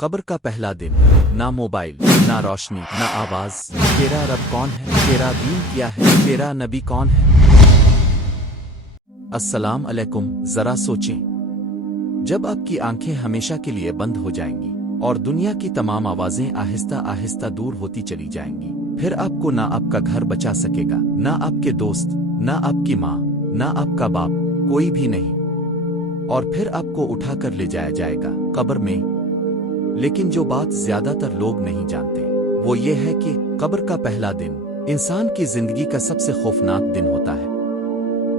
قبر کا پہلا دن، نہ موبائل، نہ روشنی، نہ آواز۔ تیرا رب کون ہے؟ تیرا دین کیا ہے؟ تیرا نبی کون ہے؟ السلام علیکم۔ ذرا سوچیں، جب آپ کی آنکھیں ہمیشہ کے لیے بند ہو جائیں گی اور دنیا کی تمام آوازیں آہستہ آہستہ دور ہوتی چلی جائیں گی، پھر آپ کو نہ آپ کا گھر بچا سکے گا، نہ آپ کے دوست، نہ آپ کی ماں، نہ آپ کا باپ، کوئی بھی نہیں۔ اور پھر آپ کو اٹھا کر لے جایا جائے گا قبر میں۔ لیکن جو بات زیادہ تر لوگ نہیں جانتے وہ یہ ہے کہ قبر کا پہلا دن انسان کی زندگی کا سب سے خوفناک دن ہوتا ہے۔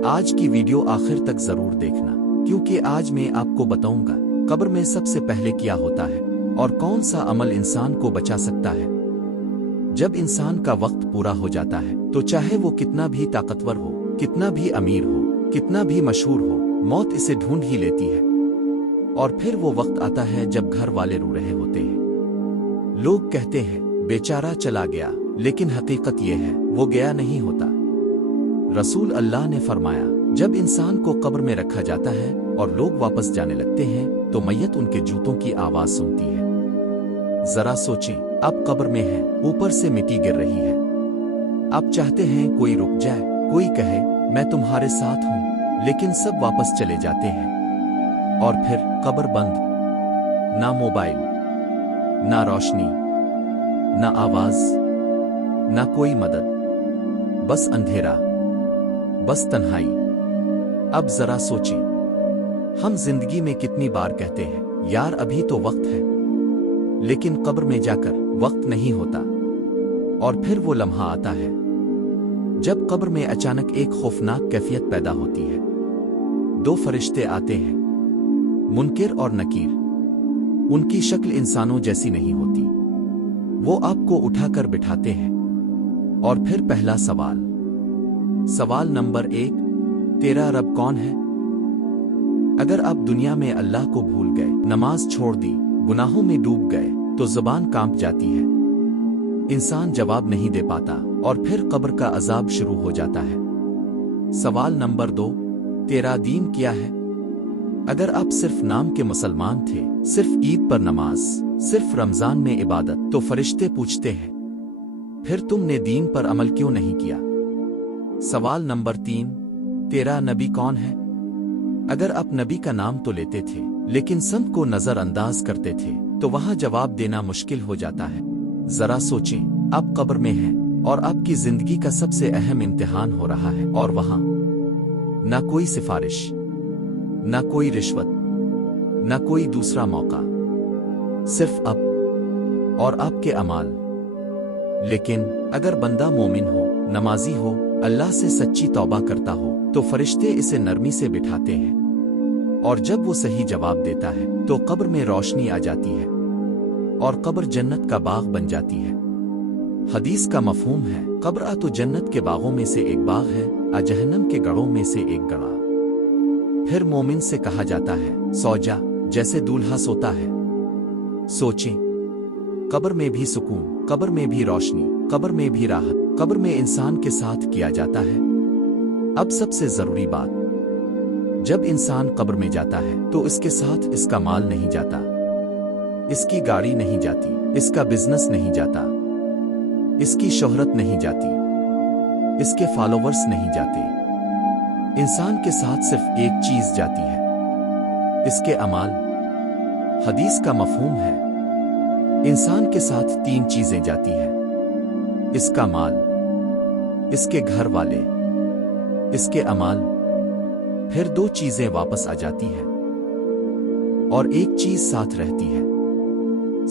آج کی ویڈیو آخر تک ضرور دیکھنا، کیونکہ آج میں آپ کو بتاؤں گا قبر میں سب سے پہلے کیا ہوتا ہے اور کون سا عمل انسان کو بچا سکتا ہے۔ جب انسان کا وقت پورا ہو جاتا ہے تو چاہے وہ کتنا بھی طاقتور ہو، کتنا بھی امیر ہو، کتنا بھی مشہور ہو، موت اسے ڈھونڈ ہی لیتی ہے۔ اور پھر وہ وقت آتا ہے جب گھر والے رو رہے ہوتے ہیں۔ لوگ کہتے ہیں بیچارہ چلا گیا، لیکن حقیقت یہ ہے وہ گیا نہیں ہوتا۔ رسول اللہ نے فرمایا، جب انسان کو قبر میں رکھا جاتا ہے اور لوگ واپس جانے لگتے ہیں تو میت ان کے جوتوں کی آواز سنتی ہے۔ ذرا سوچیں، آپ قبر میں ہیں، اوپر سے مٹی گر رہی ہے، آپ چاہتے ہیں کوئی رک جائے، کوئی کہے میں تمہارے ساتھ ہوں، لیکن سب واپس چلے جاتے ہیں۔ اور پھر قبر بند، نہ موبائل، نہ روشنی، نہ آواز، نہ کوئی مدد، بس اندھیرا، بس تنہائی۔ اب ذرا سوچیں، ہم زندگی میں کتنی بار کہتے ہیں یار ابھی تو وقت ہے، لیکن قبر میں جا کر وقت نہیں ہوتا۔ اور پھر وہ لمحہ آتا ہے جب قبر میں اچانک ایک خوفناک کیفیت پیدا ہوتی ہے۔ دو فرشتے آتے ہیں، منکر اور نکیر۔ ان کی شکل انسانوں جیسی نہیں ہوتی۔ وہ آپ کو اٹھا کر بٹھاتے ہیں اور پھر پہلا سوال نمبر 1، تیرا رب کون ہے؟ اگر آپ دنیا میں اللہ کو بھول گئے، نماز چھوڑ دی، گناہوں میں ڈوب گئے تو زبان کانپ جاتی ہے، انسان جواب نہیں دے پاتا، اور پھر قبر کا عذاب شروع ہو جاتا ہے۔ سوال نمبر 2، تیرا دین کیا ہے؟ اگر آپ صرف نام کے مسلمان تھے، صرف عید پر نماز، صرف رمضان میں عبادت، تو فرشتے پوچھتے ہیں پھر تم نے دین پر عمل کیوں نہیں کیا؟ سوال نمبر 3، تیرا نبی کون ہے؟ اگر آپ نبی کا نام تو لیتے تھے لیکن سنت کو نظر انداز کرتے تھے تو وہاں جواب دینا مشکل ہو جاتا ہے۔ ذرا سوچیں، آپ قبر میں ہیں اور آپ کی زندگی کا سب سے اہم امتحان ہو رہا ہے، اور وہاں نہ کوئی سفارش، نہ کوئی رشوت، نہ کوئی دوسرا موقع، صرف اب اور آپ کے اعمال۔ لیکن اگر بندہ مومن ہو، نمازی ہو، اللہ سے سچی توبہ کرتا ہو تو فرشتے اسے نرمی سے بٹھاتے ہیں، اور جب وہ صحیح جواب دیتا ہے تو قبر میں روشنی آ جاتی ہے اور قبر جنت کا باغ بن جاتی ہے۔ حدیث کا مفہوم ہے، قبر تو جنت کے باغوں میں سے ایک باغ ہے، جہنم کے گڑھوں میں سے ایک گڑھا۔ پھر مومن سے کہا جاتا ہے سو جا، جیسے دولہا سوتا ہے۔ سوچیں، قبر میں بھی سکون، قبر میں بھی روشنی، قبر میں بھی راحت، قبر میں انسان کے ساتھ کیا جاتا ہے۔ اب سب سے ضروری بات، جب انسان قبر میں جاتا ہے تو اس کے ساتھ اس کا مال نہیں جاتا، اس کی گاڑی نہیں جاتی، اس کا بزنس نہیں جاتا، اس کی شہرت نہیں جاتی، اس کے فالوورز نہیں جاتے۔ انسان کے ساتھ صرف ایک چیز جاتی ہے، اس کے اعمال۔ حدیث کا مفہوم ہے، انسان کے ساتھ 3 چیزیں جاتی ہیں، اس کا مال، اس کے گھر والے، اس کے اعمال۔ پھر 2 چیزیں واپس آ جاتی ہیں اور ایک چیز ساتھ رہتی ہے،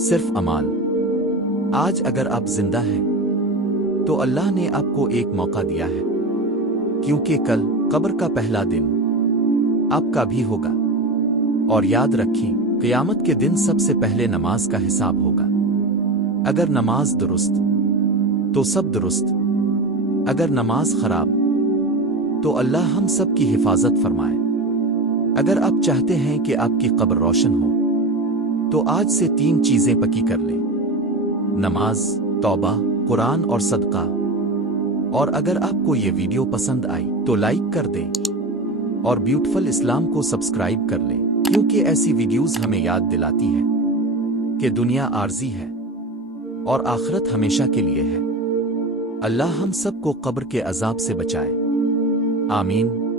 صرف اعمال۔ آج اگر آپ زندہ ہیں تو اللہ نے آپ کو ایک موقع دیا ہے، کیونکہ کل قبر کا پہلا دن آپ کا بھی ہوگا۔ اور یاد رکھیں، قیامت کے دن سب سے پہلے نماز کا حساب ہوگا۔ اگر نماز درست تو سب درست، اگر نماز خراب تو اللہ ہم سب کی حفاظت فرمائے۔ اگر آپ چاہتے ہیں کہ آپ کی قبر روشن ہو تو آج سے 3 چیزیں پکی کر لیں، نماز، توبہ، قرآن اور صدقہ۔ اور اگر آپ کو یہ ویڈیو پسند آئی تو لائک کر دیں اور بیوٹیفل اسلام کو سبسکرائب کر لیں، کیونکہ ایسی ویڈیوز ہمیں یاد دلاتی ہیں کہ دنیا عارضی ہے اور آخرت ہمیشہ کے لیے ہے۔ اللہ ہم سب کو قبر کے عذاب سے بچائے، آمین۔